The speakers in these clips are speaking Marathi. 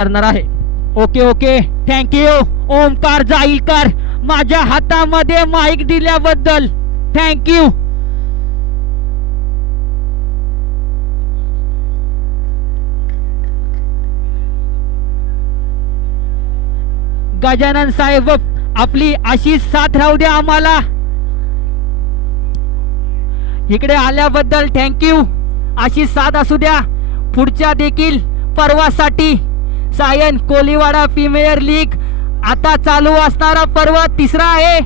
करणार आहे. Okay okay, thank you Omkar Jailkar, माझ्या हातामध्ये माईक दिल्याबद्दल थँक्यू. गजानन साहेब आपली अशीच साथ राहू द्या आम्हाला. इकडे आल्याबद्दल थँक्यू. अशी साथ असू द्या पुढच्या देखील पर्वासाठी. सायन कोलीवाडा प्रीमियर लीग आता चालू असणारा पर्व तिसरा आहे.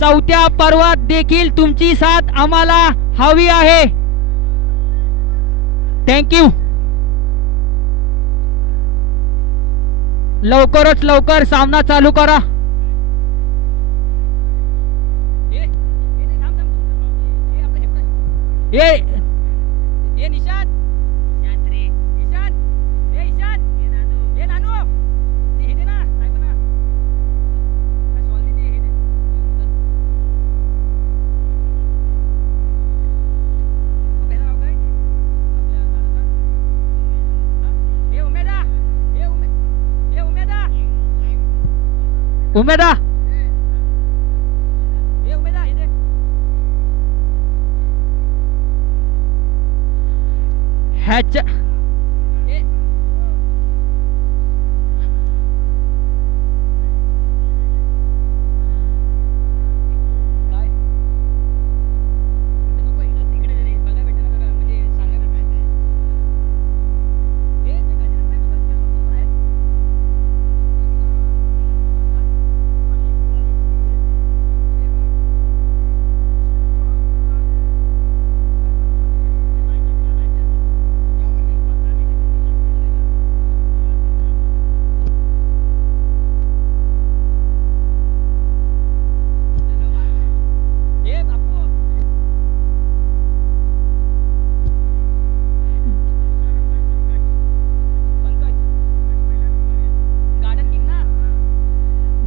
चौथ्या पर्वात देखील तुमची साथ आम्हाला हवी आहे. थँक्यू. लवकरच लवकर सामना चालू करा. ए निशांत, उमेदा ह्याच्या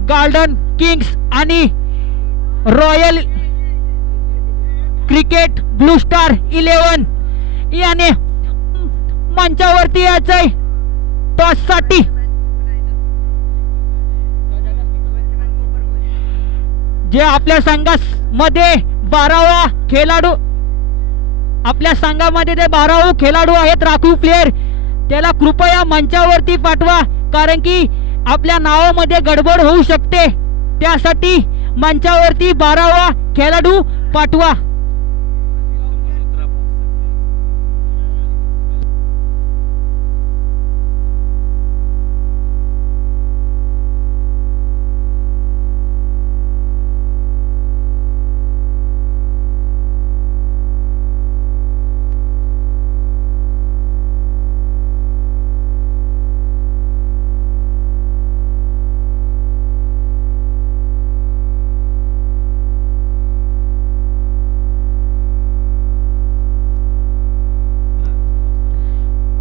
गार्डन किंग्स आणि रॉयल क्रिकेट ब्लू स्टार 11 याने मंचावरती यायचंय टॉस साठी. जे आपल्या संघामध्ये 12वा खेळाडू, आपल्या संघामध्ये ते 12 खेळाडू आहेत राखीव प्लेयर, त्याला कृपया मंचावरती पाठवा, कारण की आपल्या नावामध्ये गडबड होऊ शकते. त्यासाठी मंचावरती 12वा खेळाडू पाठवा.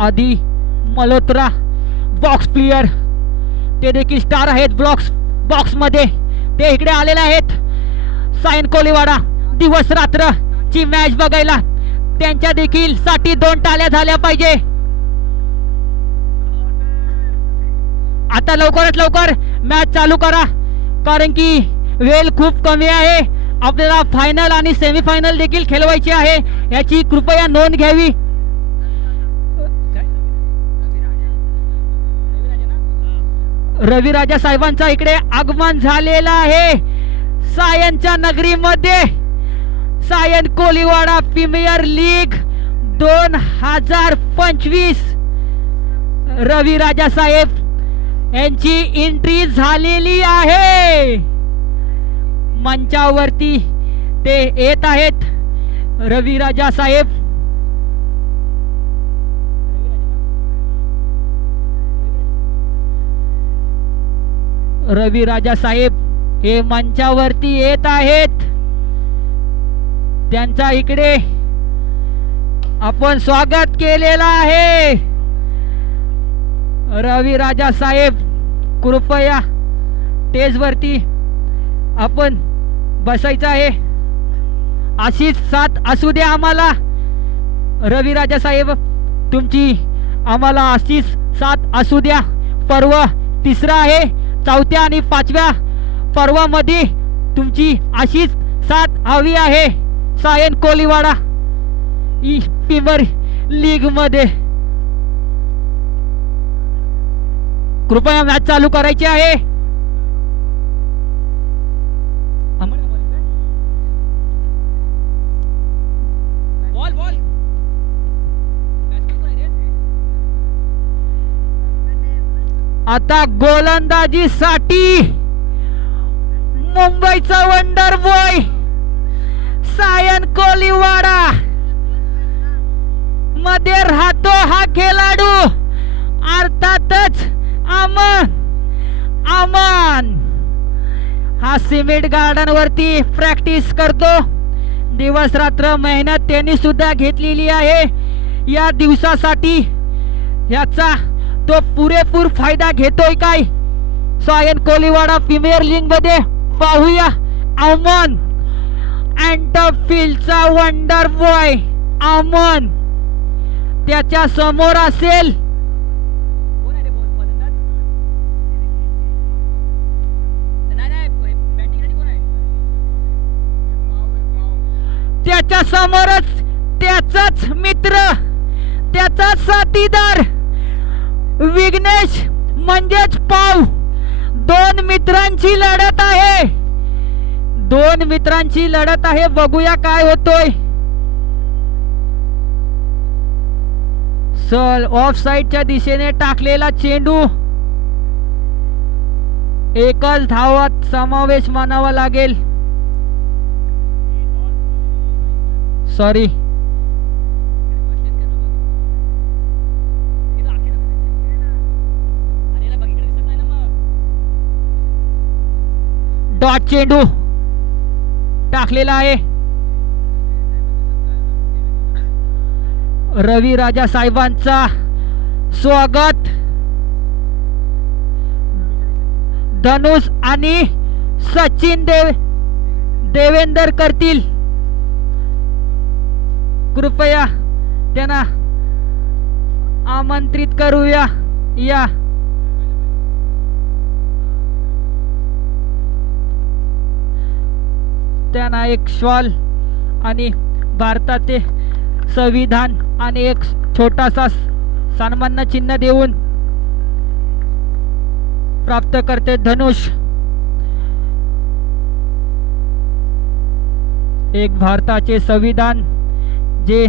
आधी मल्होत्रा बॉक्स प्लेयर, ते देखील स्टार आहेत बॉक्स मध्ये, ते इकडे आलेले आहेत. सायन कोलीवाडा दिवस रात्र ची मॅच बघायला, त्यांच्या देखील साठी 2 टाळ्या झाल्या पाहिजे. आता लवकरात लवकर मॅच चालू करा, कारण की वेळ खूप कमी आहे. आपल्याला फायनल आणि सेमीफायनल देखील खेळवायची आहे, याची कृपया नोंद घ्यावी. रवी राजा साहेबांचा इकडे आगमन झालेला आहे सायनच्या नगरीमध्ये. सायन कोलीवाडा प्रीमियर लीग 2025 रवी राजा साहेब यांची एंट्री झालेली आहे. मंचावरती ते येत आहेत. रवी राजा साहेब, रवी राजा साहेब हे मंचावरती येत आहेत. त्यांचा इकडे आपण स्वागत केलेला आहे. रवी राजा साहेब कृपया स्टेजवरती आपण बसायचं आहे. अशीच साथ असू द्या आम्हाला. रवी राजा साहेब तुमची आम्हाला अशीच साथ असू द्या पर्व तिसरा आहे. चौथ्या आणि पाचव्या पर्वामध्ये तुमची अशीच साथ हवी आहे सायन कोलीवाडा प्रीमियर लीग मध्ये. कृपया मॅच चालू करायची आहे. आता गोलंदाजीसाठी मुंबईचा वंडर बॉय सायन कोलीवाडा मध्ये राहतो हा खेळाडू. अर्थातच अमन हा सिमेंट गार्डन वरती प्रॅक्टिस करतो. दिवस रात्र मेहनत त्यांनी सुद्धा घेतलेली आहे या दिवसासाठी. याचा तो पुरेपूर फायदा घेतोय काय सायन कोलीवाडा प्रीमियर लीग मध्ये पाहूया. अमन अँटरफील्डचा वंडर बॉय अमन त्याच्या समोर असेल त्याच्या समोरच त्याचाच मित्र त्याचाच साथीदार विघ्नेश म्हणजेच पाव. दोन मित्रांची लढत आहे. दोन मित्रांची लढत आहे. बघूया काय होतोय. सल ऑफ साइडच्या दिशेने टाकलेला चेंडू. एकच धावात समावेश मानावा लागेल. सॉरी डॉट चेंडू टाकलेला आहे. रवी राजा साहेबांचा स्वागत धनुष आणि सचिन देवेंदर करतील. कृपया त्यांना आमंत्रित करूया. या त्यांना एक शॉल आणि भारताचे संविधान आणि एक छोटासा सन्मान चिन्ह देऊन प्राप्त करते धनुष. एक भारताचे संविधान जे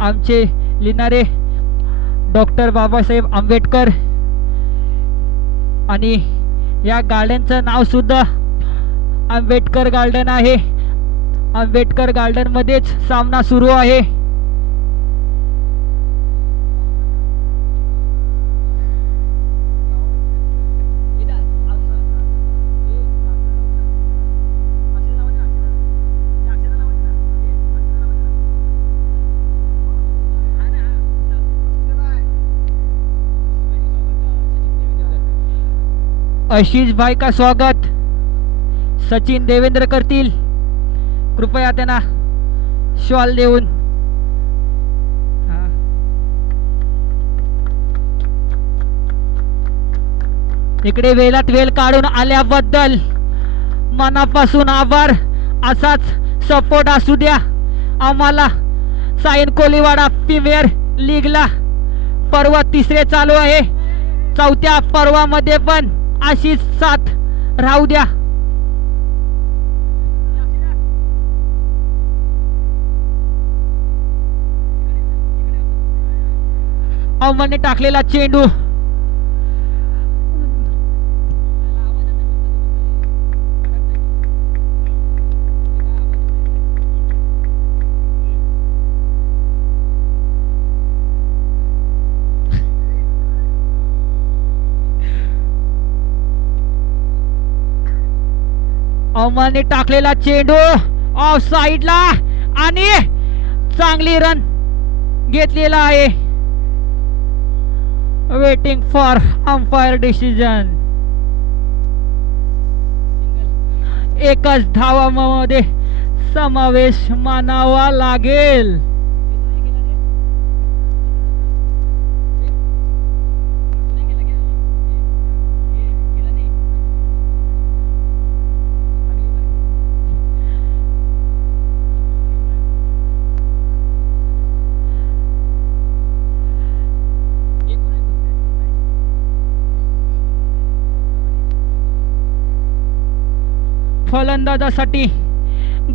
आमचे लिहिणारे डॉक्टर बाबासाहेब आंबेडकर आणि या गार्डनचं नाव सुद्धा आंबेडकर गार्डन आहे. आंबेडकर गार्डन मध्येच सामना सुरू आहे. आशीष भाई का स्वागत सचिन देवेंद्र करतील. कृपया त्यांना शॉल देऊन इकडे वेळात वेळ काढून आल्याबद्दल मनापासून आभार. असाच सपोर्ट असू द्या आम्हाला. सायन कोलीवाडा प्रीमियर लीगला पर्व तिसरे चालू आहे. चौथ्या पर्वामध्ये पण अशीच साथ राहू द्या. अमनने टाकलेला चेंडू अमनने टाकलेला चेंडू ऑफ साइडला आणि चांगली रन घेतलेला आहे. Waiting for umpire decision. एकच धावामध्ये समावेश मानावा लागेल. फलंदाजासाठी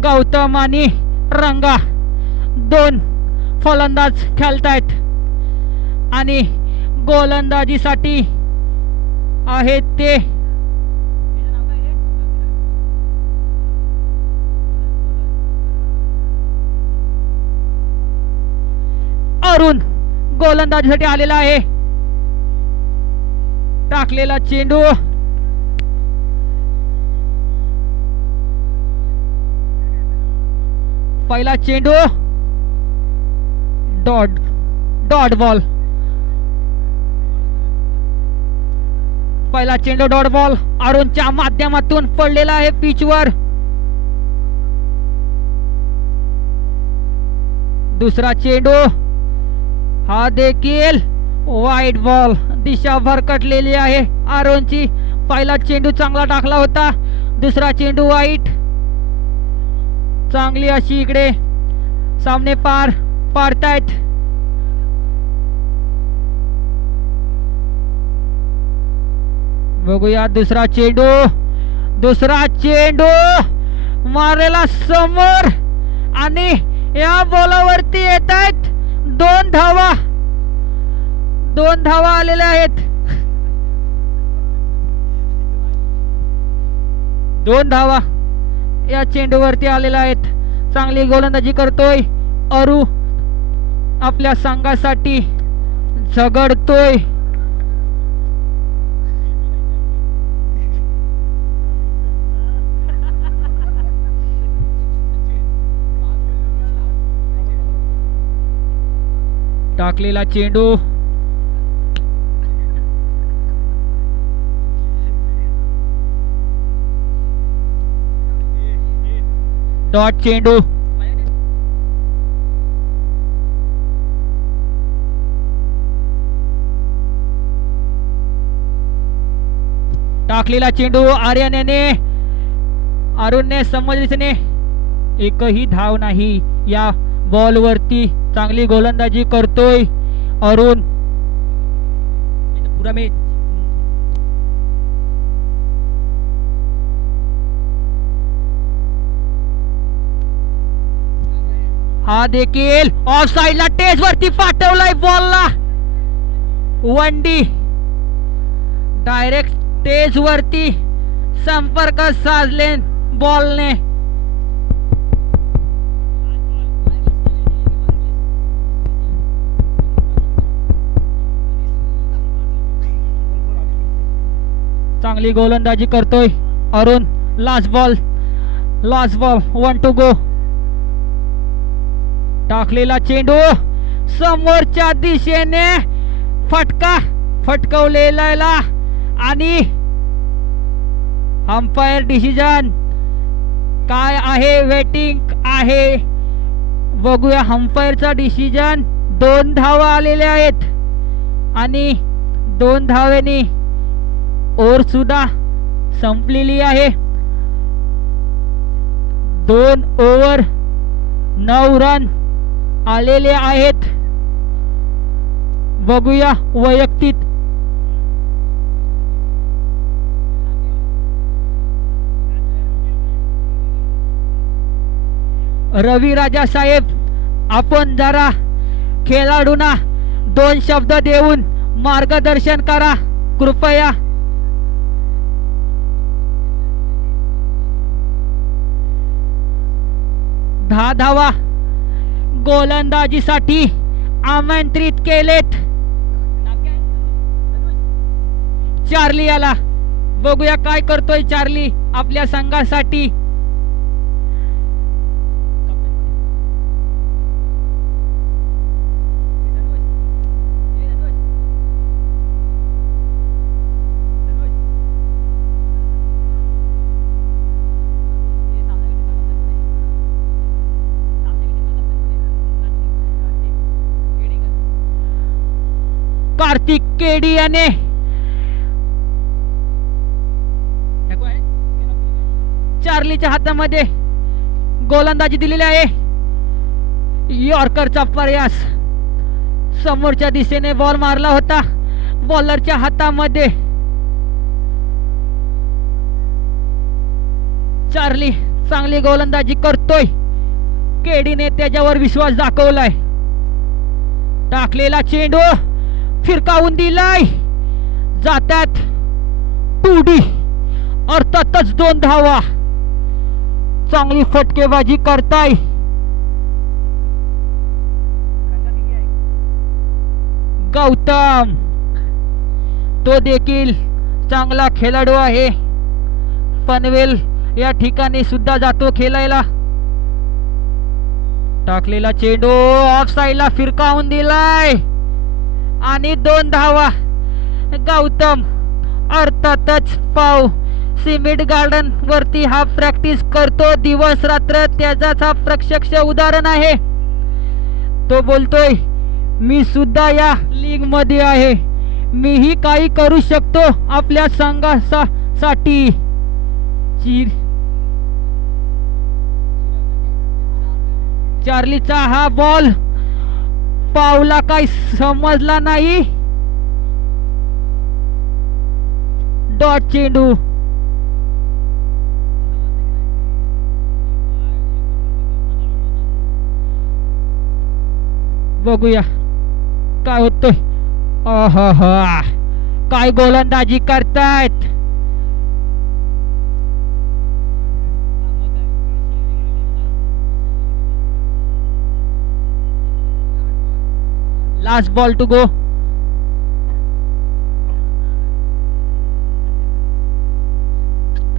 गौतम आणि रंगा 2 फलंदाज खेळतायत आणि गोलंदाजीसाठी आहेत ते अरुण गोलंदाजीसाठी आलेला आहे. टाकलेला चेंडू पहिला चेंडू डॉट बॉल. पहिला चेंडू डॉट बॉल अरुणच्या माध्यमातून पडलेला आहे पिचवर. दुसरा चेंडू हा देखील वाईट बॉल. दिशा भरकटलेली आहे अरुणची. पहिला चेंडू चांगला टाकला होता, दुसरा चेंडू वाईट. चांगली अशी इकडे सामने पाडतायत. बघूया दुसरा चेंडू मारलेला समोर आणि या बॉलावरती येत आहेत 2 धावा आलेल्या आहेत. 2 धावा या चेंडूवरती आलेल्या आहेत. चांगली गोलंदाजी करतोय अरू. आपल्या संघासाठी झगडतोय. टाकलेला चेंडू डॉट चेंडू टाकलेला चेंडू अरुणने समजलीने एकही धाव नाही. या बॉल वरती चांगली गोलंदाजी करतोय अरुण. पुरा मी हा देखील ऑफ साइडला टेस वरती पाठवलाय बॉलला. 1D डायरेक्ट टेस वरती संपर्क साधले बॉलने. चांगली गोलंदाजी करतोय Arun. Last ball 1 to go. टाकलेला चेंडू समोरच्या दिशेने फटकवलेला आणि अंपायर डिसिजन काय आहे, वेटिंग आहे. बघूया अंपायरचा डिसिजन. 2 धावा आलेल्या आहेत आणि 2 धावेनी ओव्हर सुद्धा संपलेली आहे. 2 ओव्हर 9 रन आलेले आहेत. बघूया वैयक्तिक रवी राजा साहेब, आपण जरा खेळाडूंना 2 शब्द देऊन मार्गदर्शन करा कृपया. दहा धावा गोलंदाजीसाठी आमंत्रित केलेत. चार्ली याला बघूया काय करतोय चार्ली आपल्या संघासाठी. कार्तिक केडी याने चार्लीच्या हातामध्ये गोलंदाजी दिलेली आहे. यॉर्करचा प्रयास, समोरच्या दिशेने बॉल मारला होता बॉलरच्या हातामध्ये. चार्ली चांगली गोलंदाजी करतोय. केडीने त्याच्यावर विश्वास दाखवलाय. टाकलेला चेंडू फिरकावून दिलाय. जातात 2D. अर्थातच 2 धावा. चांगली फटकेबाजी करताय. गौतम तो देखील चांगला खेळाडू आहे. पनवेल या ठिकाणी सुद्धा जातो खेळायला. टाकलेला चेंडू ऑफ साइडला फिरकावून दिलाय आणि 2 धावा. गौतम अर्थातच पाव सिमेंट गार्डन वरती हा प्रॅक्टिस करतो दिवस रात्र. त्याचाच हा प्रत्यक्ष उदाहरण आहे. तो बोलतोय मी सुद्धा या लीग मध्ये आहे. मीही काही करू शकतो आपल्या संघासाठी. चार्लीचा हा बॉल पावला काही समजला नाही. डॉट चेंडू. बघूया काय होतोय. काय गोलंदाजी करतायत. Last ball to go.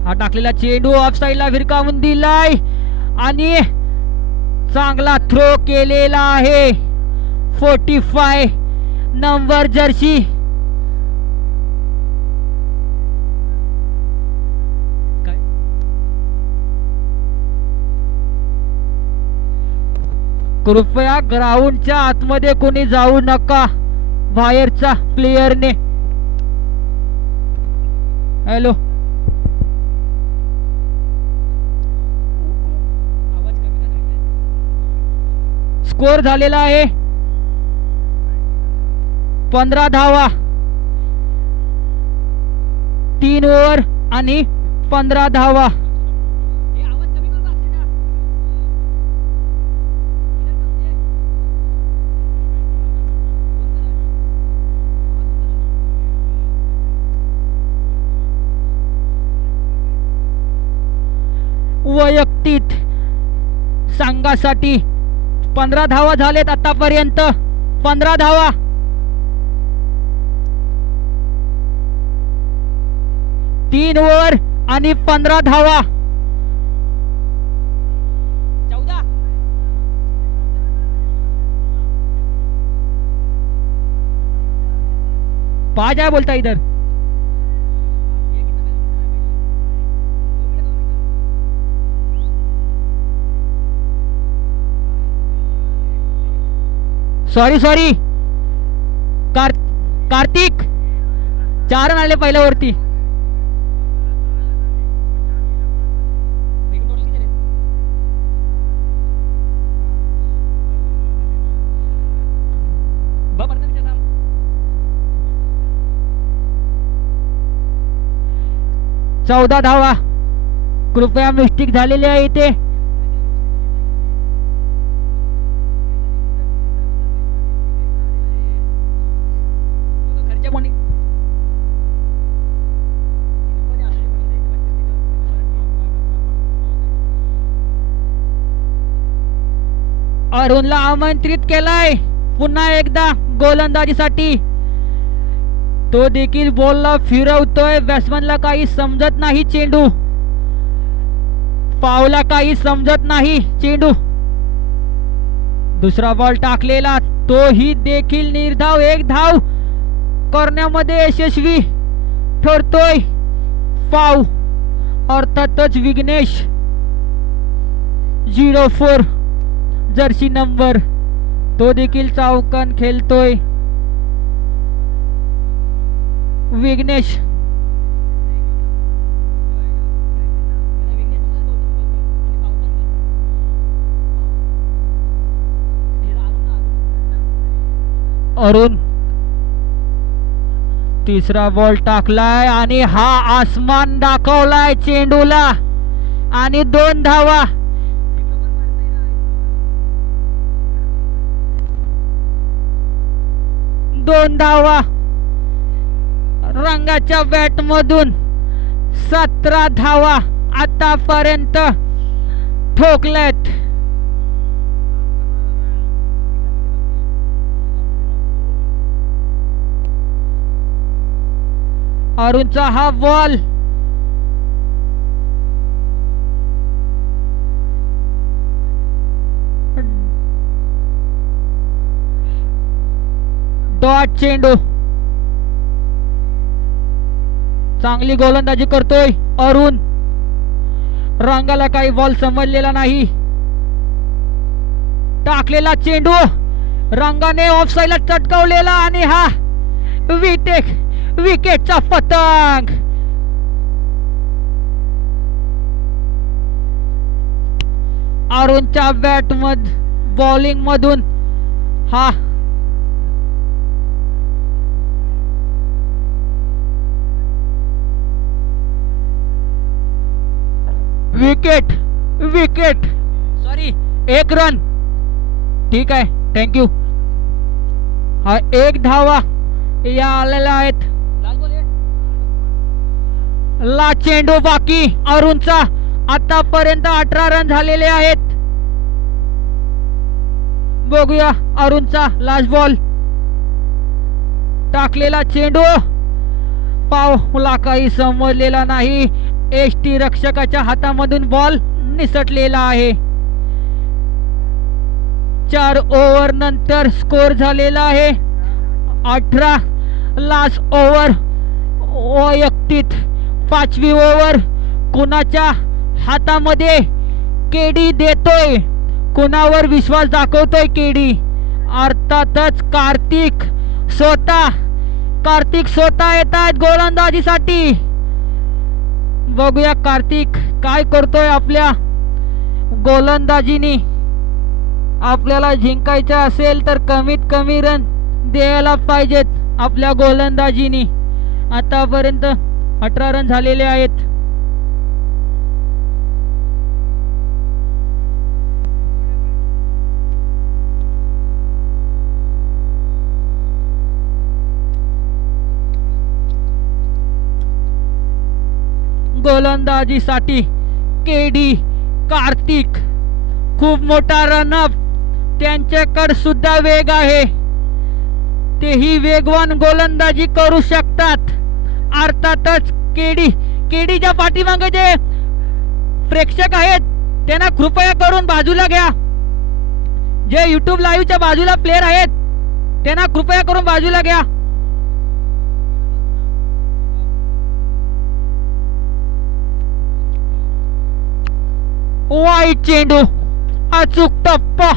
हा टाकलेला चेंडू ऑफ साइडला भिरकावून दिलाय आणि चांगला थ्रो केलेला आहे. 45 नंबर जर्सी. कृपया ग्राउंडच्या आतमध्ये कोणी जाऊ नका बाहेरच्या प्लेयरने. हॅलो स्कोर झालेला आहे 15 धावा. 3 ओव्हर आणि 15 धावा. वैयक्तिक संघासाठी 15 धावा झालेत आतापर्यंत. 15 धावा. तीन ओव्हर आणि 15 धावा. 14. पाच आहे बोलता इधर. सॉरी कार्तिक 4 रन आले पहिल्या वरती. चौदा धावा. कृपया मिस्टेक झालेली आहे इथे. अरुणला आमंत्रित केलाय पुन्हा एकदा गोलंदाजीसाठी. तो देखील बॉलला फिरवतोय. बॅट्समनला काही समजत नाही. चेंडू पावला काही समजत नाही. चेंडू दुसरा बॉल टाकलेला. तोही देखील निर्धाव. 1 धाव करण्यामध्ये यशस्वी ठरतोय. पाव अर्थातच विघ्नेश 04 जर्सी नंबर. तो देखील चौकन खेळतोय. विघ्नेश अरुण तिसरा बॉल टाकलाय आणि हा आसमान दाखवलाय चेंडूला. आणि 2 धावा. दोन धावा रंगाच्या बॅट मधून. 17 धावा आतापर्यंत ठोकलेत. अरुणचा हा बॉल डॉट चेंडू. चांगली गोलंदाजी करतोय अरुण. रंगाला काही बॉल समजलेला नाही. टाकलेला चेंडू रंगाने ऑफ साइडला चटकवलेला आणि हा विकेटचा पतंग. अरुणच्या बॅट बॉलिंग मधून हा विकेट सॉरी 1 रन. ठीक आहे, थँक्यू. हा 1 धावा या आलेल्या आहेत. ला चेंडू बाकी अरुणचा. आतापर्यंत 18 रन झालेले आहेत. बघूया अरुणचा लास्ट बॉल. टाकलेला चेंडू पावला काही समजलेला नाही. एसटी रक्षकाच्या हातामधून बॉल निसटलेला आहे. 4 ओव्हर नंतर स्कोर झालेला आहे 18. लास्ट ओव्हर वैयक्तिक 5वी ओव्हर कुणाच्या हातामध्ये केडी देतोय, कुणावर विश्वास दाखवतोय केडी. अर्थातच कार्तिक स्वतः येत आहेत गोलंदाजीसाठी. बघूया कार्तिक काय करतोय आपल्या गोलंदाजीनी. आपल्याला जिंकायचं असेल तर कमीत कमी रन द्यायला पाहिजेत आपल्या गोलंदाजीनी. आतापर्यंत 18 रन झालेले आहेत. गोलंदाजीसाठी केडी कार्तिक खूप मोठा रनअप. त्यांच्याकडे सुद्धा वेग आहे. तेही वेगवान गोलंदाजी करू शकतात. अर्थातच केडीच्या पाठीमागे जे प्रेक्षक आहेत त्यांना कृपया करून बाजूला घ्या. जे YouTube लाईव्हच्या बाजूला प्लेयर आहेत त्यांना कृपया करून बाजूला घ्या. वाईट चेंडू अचूक टप्पा.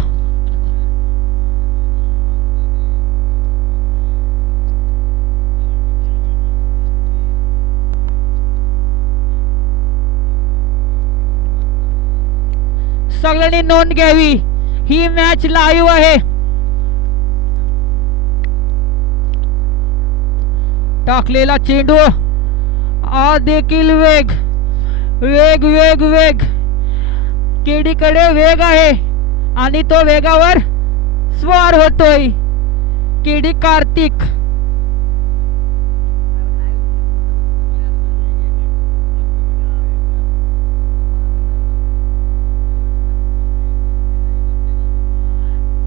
सगळ्यांनी नोंद घ्यावी, ही मॅच लाईव्ह आहे. टाकलेला चेंडू हा देखील वेग वेग वेग वेग केडीकडे वेग आहे आणि तो वेगावर स्वार होतोय केडी कार्तिक.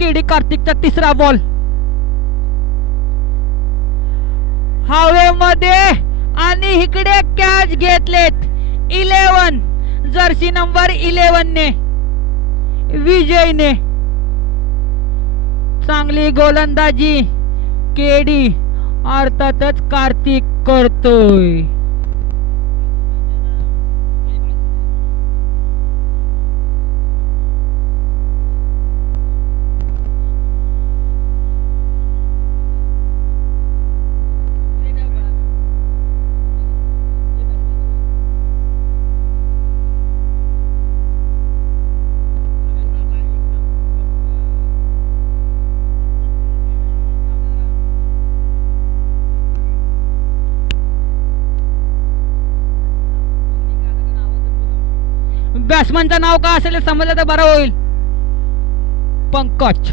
केडी कार्तिकचा 3रा बॉल हवेमध्ये आणि इकडे कॅच घेतलेत 11 जर्सी नंबर 11 ने विजयने. चांगली गोलंदाजी केडी अर्थातच कार्तिक करतोय. बॅट्समनचं नाव काय असेल समजलं तर बरं होईल. पंकज.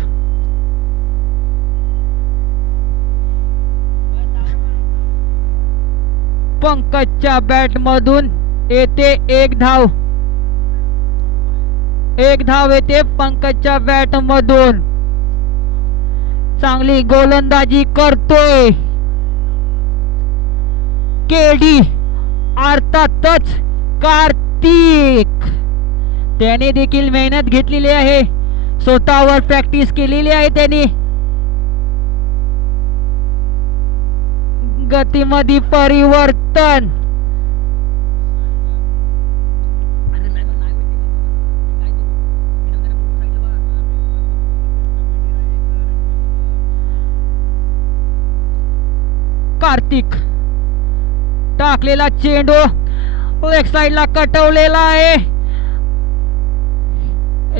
पंकजच्या बॅट मधून येते एक धाव. एक धाव येते पंकजच्या बॅट मधून. चांगली गोलंदाजी करतोय केडी, अर्थातच कार्तिक. त्याने देखील मेहनत घेतलेली आहे, स्वतःवर प्रॅक्टिस केलेली आहे त्याने. गतीमध्ये परिवर्तन. कार्तिक टाकलेला चेंडू लेग साइडला कटवलेला आहे.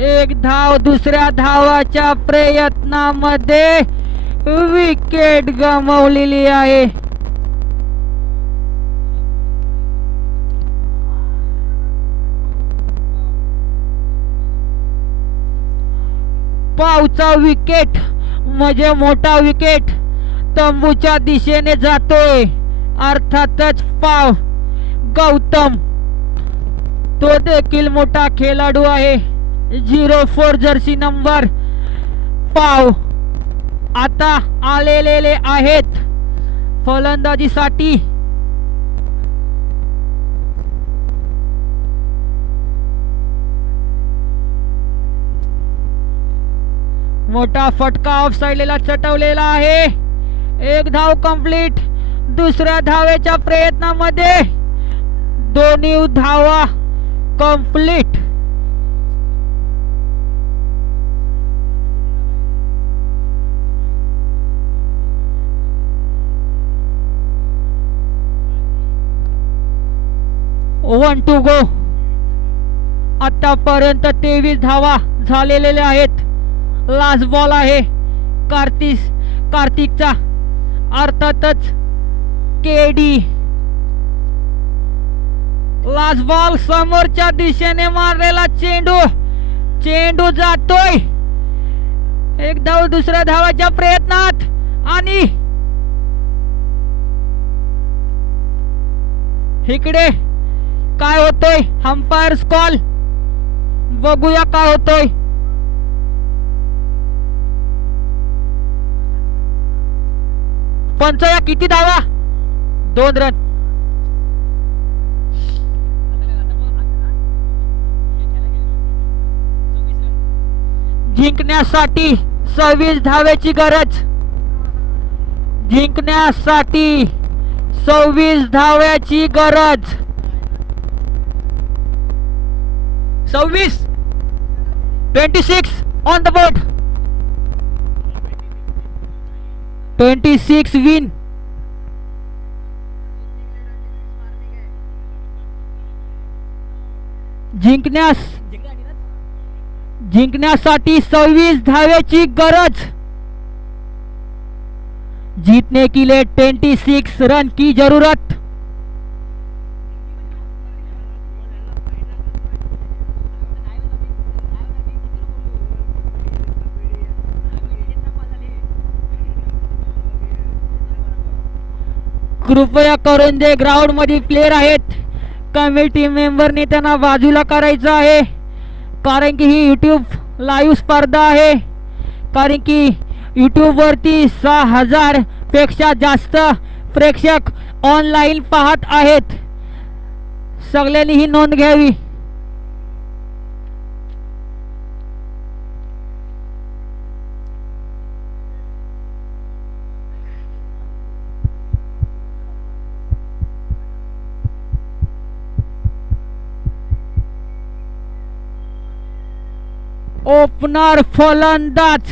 एक धाव दुसऱ्या धावाच्या प्रयत्नामध्ये विकेट गमावलेली आहे. पावचा विकेट म्हणजे मोठा विकेट तंबूच्या दिशेने जातोय. अर्थातच पाव गौतम तो देखील मोठा खेळाडू आहे. 04 जर्सी नंबर पाव आता आलेले आहेत फलंदाजीसाठी. मोठा फटका ऑफ साइडला चटवलेला आहे. एक धाव कंप्लीट. दुसऱ्या धावेच्या प्रयत्नामध्ये दोन्ही धावा कंप्लीट. One to go. आतापर्यंत 23 धावा झालेल्या आहेत. लास्ट बॉल आहे कार्तिकचा. अर्थातच केडी. लास्ट बॉल समोरच्या दिशेने मारलेला चेंडू जातोय. एक धाव दुसऱ्या धावाच्या प्रयत्नात आणि इकडे काय होतोय अंपायर्स कॉल बघूया काय होतोय. पंचया किती धावा? 2 रन. जिंकण्यासाठी 26 धावेची गरज. जिंकण्यासाठी 26 धाव्याची गरज. 26 ऑन द बोर्ड. 26 विन. जिंकण्यासाठी 26 धावेची गरज. जीतने के लिए 26 रन की जरूरत. कृपया करून जे ग्राउंड मध्ये प्लेयर आहेत कमिटी मेंबरने त्यांना बाजूला करायचं आहे, कारण की ही यूट्यूब लाईव्ह स्पर्धा आहे. कारण की यूट्यूब वरती 6000 पेक्षा जास्त प्रेक्षक ऑनलाईन पाहत आहेत. सगळ्यांनी ही नोंद घ्यावी. ओपनर फलंदाज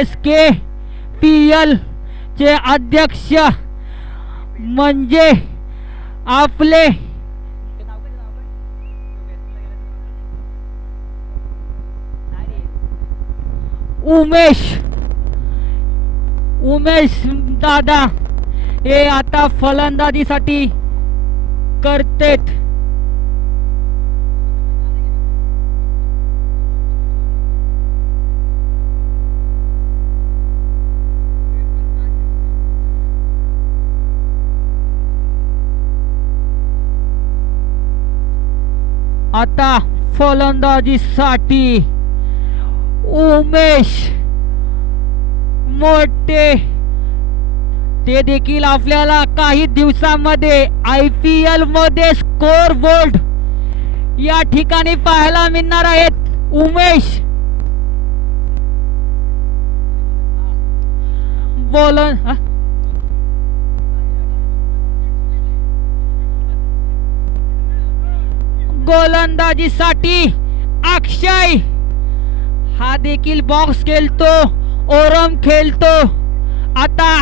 SKPL चे अध्यक्ष म्हणजे आपले उमेश दादा हे आता फलंदाजीसाठी करतेत. आता फलंदाजीसाठी उमेश मोठे, ते देखील आपल्याला काही दिवसांमध्ये IPL मध्ये स्कोर बोर्ड या ठिकाणी पाहायला मिळणार आहेत. उमेश गोलंदाजीसाठी अक्षय हा देखील बॉक्स खेळतो, ओरम खेळतो. आता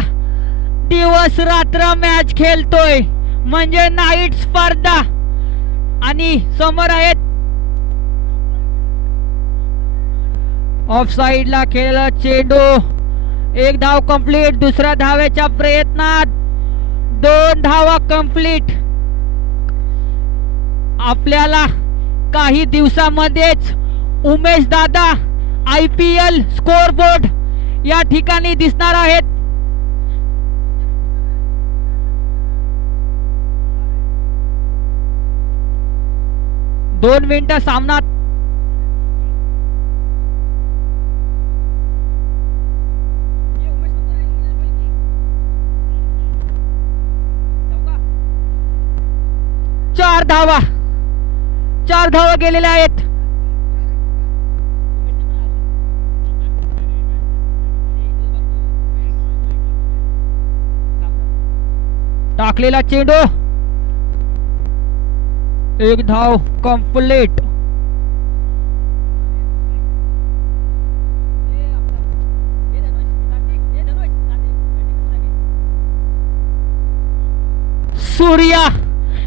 दिवस रात्र मॅच खेळतोय म्हणजे नाईट स्पर्धा. आणि समोर आहेत ऑफ साइडला खेळला चेंडू, एक धाव कंप्लीट. दुसऱ्या धावेच्या प्रयत्नात 2 धावा कंप्लीट. आपल्याला काही दिवसांमध्येच उमेश दादा IPL स्कोर बोर्ड या ठिकाणी दिसणार आहेत. दोन मिनिटं सामना चार धावा गेलेल्या आहेत. टाकलेला चेंडू, एक धाव कंप्लीट. सूर्या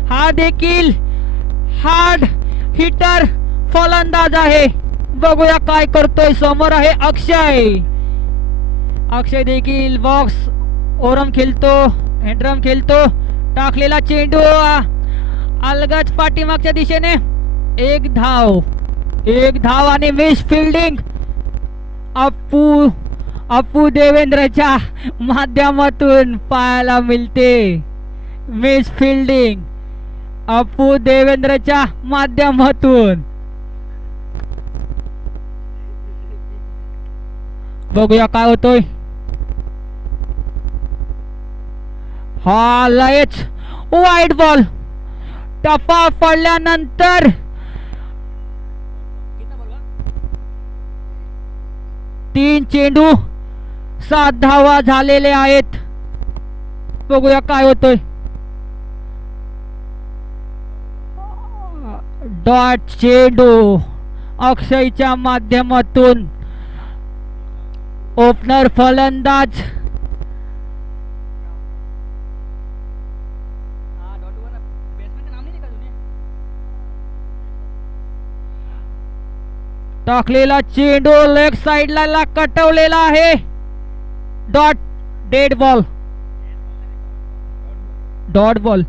हा देखील हार्ड हिटर फलंदाज आहे. बघूया काय करतोय. समोर आहे अक्षय. अक्षय देखील बॉक्स ओरम खेळतो, हँडरम खेळतो. टाकलेला चेंडू अलगद पाठीमागच्या दिशेने, एक धाव आणि मिस फिल्डिंग अप्पू देवेंद्रच्या माध्यमातून पाहायला मिळते. मिस फिल्डिंग अप्पू देवेंद्रच्या माध्यमातून. बघूया काय होतोय. हा लयच वाईट बॉल. टप्पा पडल्यानंतर तीन चेंडू 7 धावा झालेले आहेत. बघूया काय होतोय. डॉट चेंडू अक्षयच्या माध्यमातून. ओपनर फलंदाज टाकलेला चेंडू लेग साइडला कटवलेला आहे. Dot dead ball. Dot ball.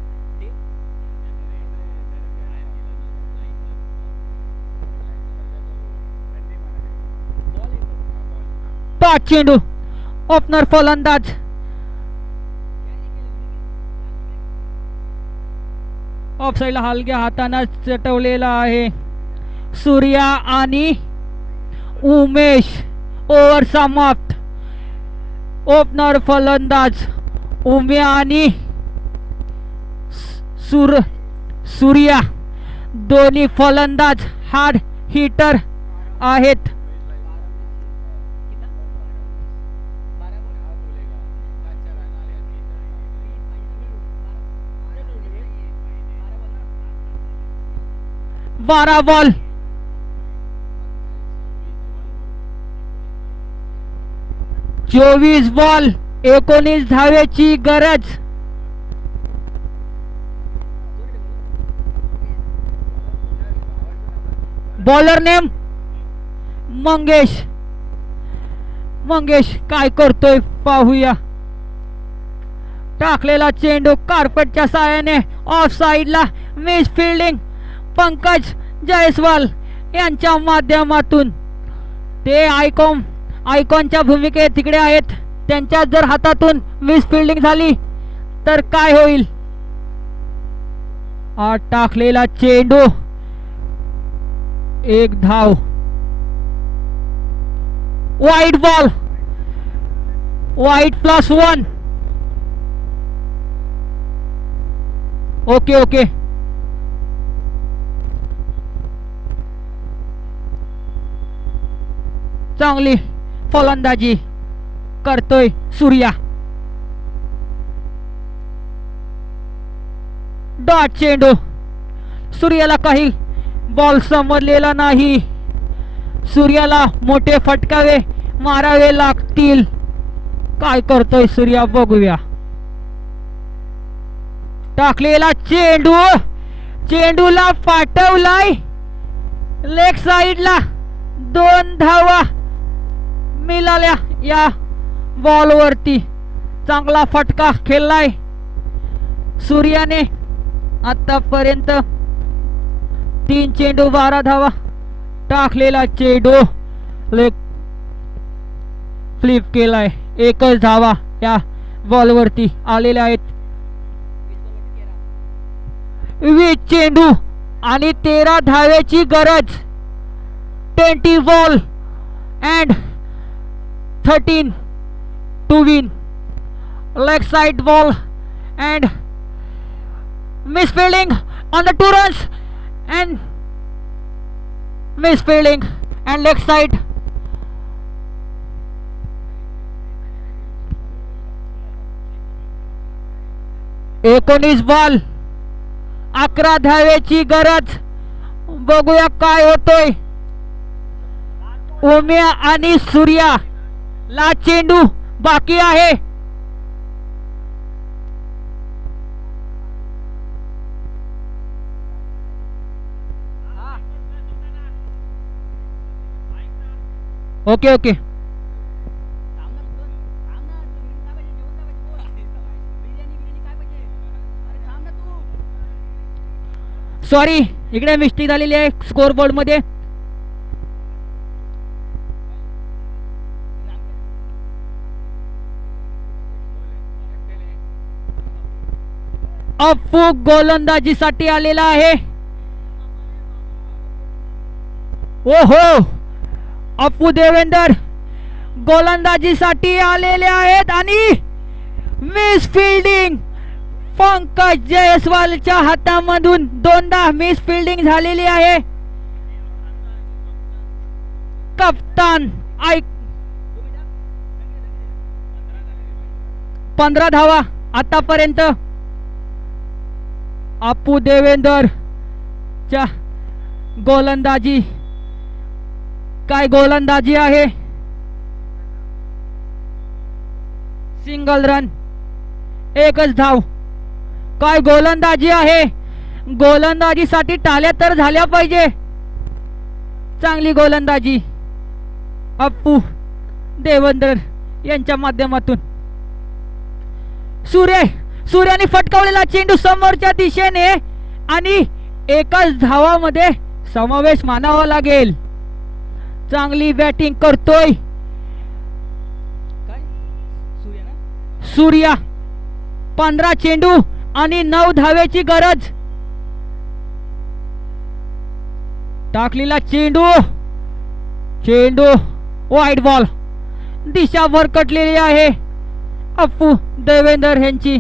Dot चेंडू ओपनर फलंदाज ऑफ साइडला हलक्या हाताने चटवलेला आहे. सूर्या आणि उमेश. ओव्हर समाप्त. ओपनर फलंदाज उम्या आणि सूर्या दोन्ही फलंदाज हार्ड हिटर आहेत. बारा बॉल. चोवीस बॉल 19 धावेची गरज. बॉलर नेम मंगेश काय करतोय पाहूया. टाकलेला चेंडू कार्पेटच्या साहाय्याने ऑफ साइडला मिस फिल्डिंग पंकज जयस्वाल यांच्या माध्यमातून. ते आयकॉनच्या भूमिकेत तिकडे आहेत. त्यांच्या जर हातातून मिस फिल्डिंग झाली तर काय होईल. टाकलेला चेंडू एक धाव. वाईट बॉल. वाईट +1. ओके चांगली फलंदाजी करतोय सूर्या. डॉट चेंडू. सूर्याला काही बॉल समजलेला नाही. सूर्याला मोठे फटकावे मारावे लागतील. काय करतोय सूर्या बघूया. टाकलेला चेंडूला पाठवलाय लेग साइडला. 2 धावा मिळाल्या या बॉलवरती. चांगला फटका खेळलाय सूर्याने. आतापर्यंत 3 चेंडू 12 धावा. टाकलेला चेंडू लेग फ्लिप केलाय. 1च धावा या बॉलवरती आलेल्या आहेत. 20 चेंडू आणि 13 धावेची गरज. 20 ball and 13 to win. Leg side ball and misfielding on the 2 runs and misfielding and leg side. एकोणीस बॉल 11 धावेची गरज. बघूया काय होतोय. उम्या आणि सूर्या ला चेंडू बाकी आहे. ओके सॉरी, इकडे मिस्टेक झालेली आहे स्कोर बोर्ड मध्ये. अप्पू गोलंदाजीसाठी आलेला आहे. ओहो, अप्पू देवेंदर गोलंदाजीसाठी आलेले आहेत आणि मिस फिल्डिंग पंकज जयस्वालच्या हातामधून 2दा मिस फिल्डिंग झालेली आहे. कप्तान 15 धावा आतापर्यंत. अप्पू देवेंदर च्या गोलंदाजी. काय गोलंदाजी आहे. सिंगल रन, 1च धाव. काय गोलंदाजी आहे. गोलंदाजीसाठी टाळ्या तर झाल्या पाहिजे. चांगली गोलंदाजी अप्पू देवेंदर यांच्या माध्यमातून. सूर्याने फटकावलेला चेंडू समोरच्या दिशेने आणि 1च धावामध्ये समावेश मानावा लागेल. चांगली बॅटिंग करतोय सूर्या. 15 चेंडू आणि 9 धावेची गरज. टाकलेला चेंडू वाईट बॉल. दिशा भरकटलेली आहे अप्पू देवेंदर यांची.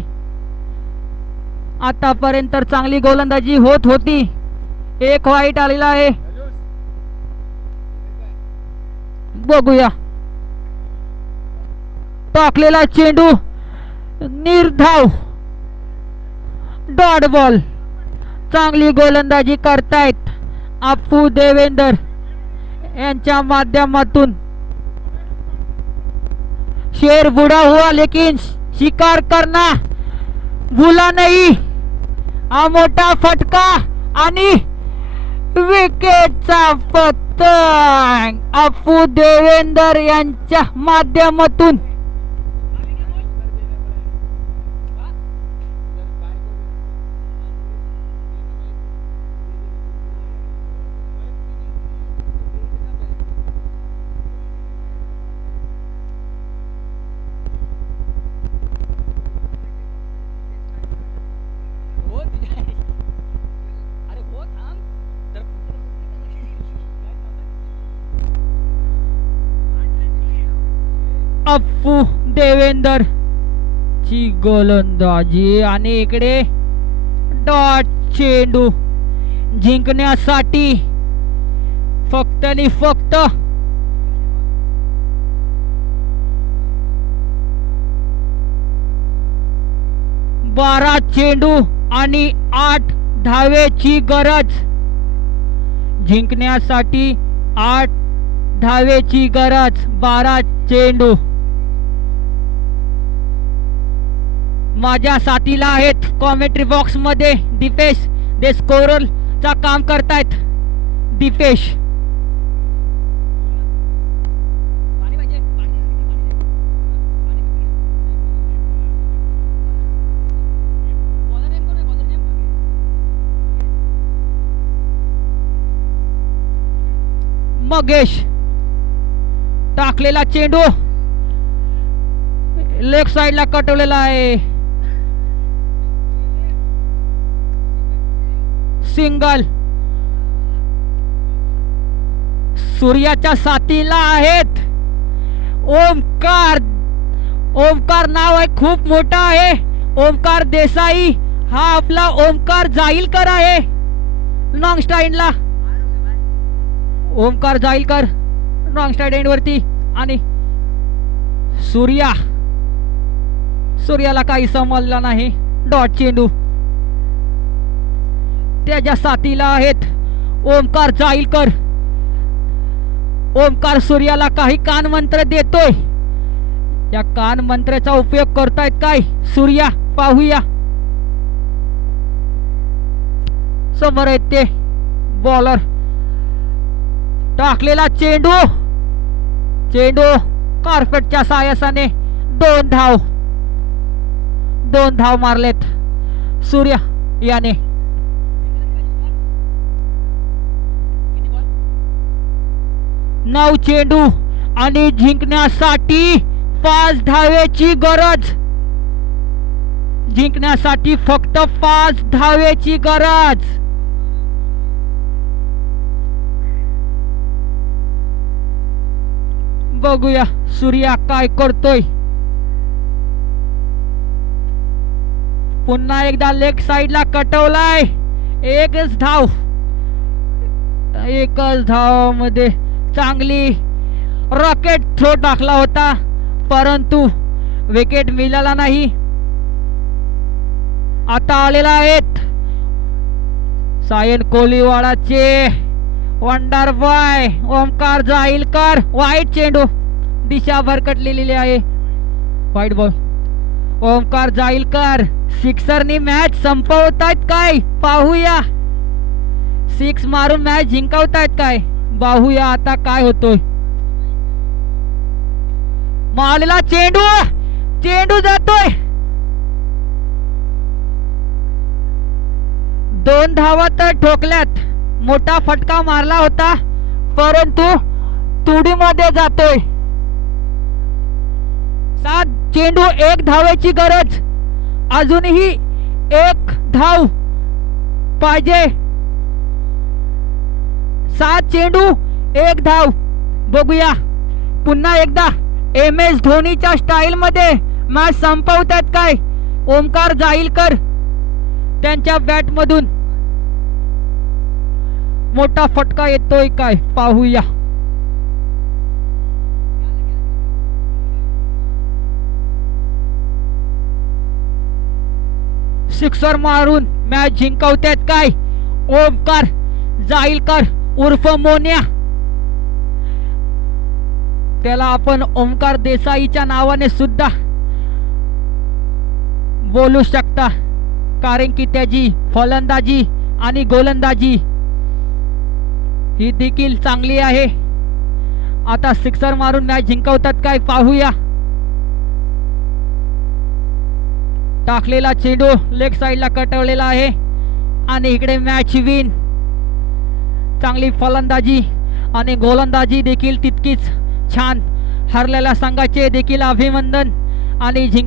आतापर्यंत चांगली गोलंदाजी होत होती. 1 वाईट आलेला आहे. बघूया. टाकलेला चेंडू निर्धाव. Dot ball. चांगली गोलंदाजी करतायत अप्पू देवेंदर यांच्या माध्यमातून. शेर बुढ़ा हुआ लेकिन शिकार करना भूला नहीं. हा मोठा फटका आणि विकेटचा पतंग अप्पू देवेंदर यांच्या माध्यमातून. अप्पू देवेंदर ची गोलंदाजी आणि इकडे डॉट चेंडू जिंकण्यासाठी फक्त आणि फक्त 12 चेंडू आणि 8 धावेची गरज. जिंकण्यासाठी 8 धावेची गरज. 12 चेंडू. माझ्या साथीला आहेत कॉमेंट्री बॉक्स मध्ये दीपेश, ते स्कोरर चा काम करतायत. दीपेश मगेश टाकलेला चेंडू लेफ्ट साइडला कटवलेला आहे. सिंगल. सूर्याच्या साथीला आहेत ओमकार. ओमकार नाव आहे खूप मोठा आहे. ओमकार देसाई हा आपला ओमकार जाईलकर आहे. Long स्टाईनला Omkar Jailkar long स्टाईड end वरती. आणि सूर्याला काही समजला नाही. डॉट चेंडू. त्याच्या साथीला आहेत ओमकार जाईलकर. ओमकार सूर्याला काही कान मंत्र देतोय. या कान मंत्राचा उपयोग करतायत काय सूर्या, पाहूया. समोर आहेत ते बॉलर. टाकलेला चेंडू कार्पेटच्या साहाय्याने 2 धाव मारलेत सूर्या याने. नऊ चेंडू आणि जिंकण्यासाठी 5 धावेची गरज. जिंकण्यासाठी फक्त 5 धावेची गरज. बघूया सूर्या काय करतोय. पुन्हा एकदा लेग साइडला कटवलाय. एकच धाव मध्ये चांगली रॉकेट थ्रो टाकला होता, परंतु विकेट मिळाला नाही. आता आलेला आहेत सायन कोलीवाडाचे वंडर बॉय ओमकार जाईलकर. वाईट चेंडू दिशा भरकटलेली आहे. वाईट बॉल. ओमकार जाईलकर सिक्सरनी मॅच संपवतायत काय पाहूया. 6 मारून मॅच जिंकवतायत काय पाहूया आता काय होतोय. मारलेला चेंडू जातोय. 2 धावा तर ठोकल्यात. मोठा फटका मारला होता, परंतु तुडीमध्ये जातोय. 7 चेंडू 1 धावेची गरज. अजूनही 1 धाव पाहिजे. 7 चेंडू 1 धाव. बघूया पुन्हा एकदा MS धोनीच्या स्टाईल मध्ये मॅच संपवतात काय ओमकार जाईलकर. त्यांच्या बॅट मधून मोठा फटका येतोय काय पाहूया. सिक्सर मारून मॅच जिंकवतात काय ओमकार जाईलकर उर्फ मोन्या. त्याला आपण ओमकार देसाईच्या नावाने सुद्धा बोलू शकता, कारण की त्याची फलंदाजी आणि गोलंदाजी ही देखील चांगली आहे. आता सिक्सर मारून मॅच जिंकवतात काय पाहूया. टाकलेला चेंडू लेग साइडला कटवलेला आहे आणि इकडे मॅच विन. चांगली फलंदाजी आणि गोलंदाजी देखील तितकीच छान. हरलेल्या संघाचे देखील अभिनंदन आणि जिंकले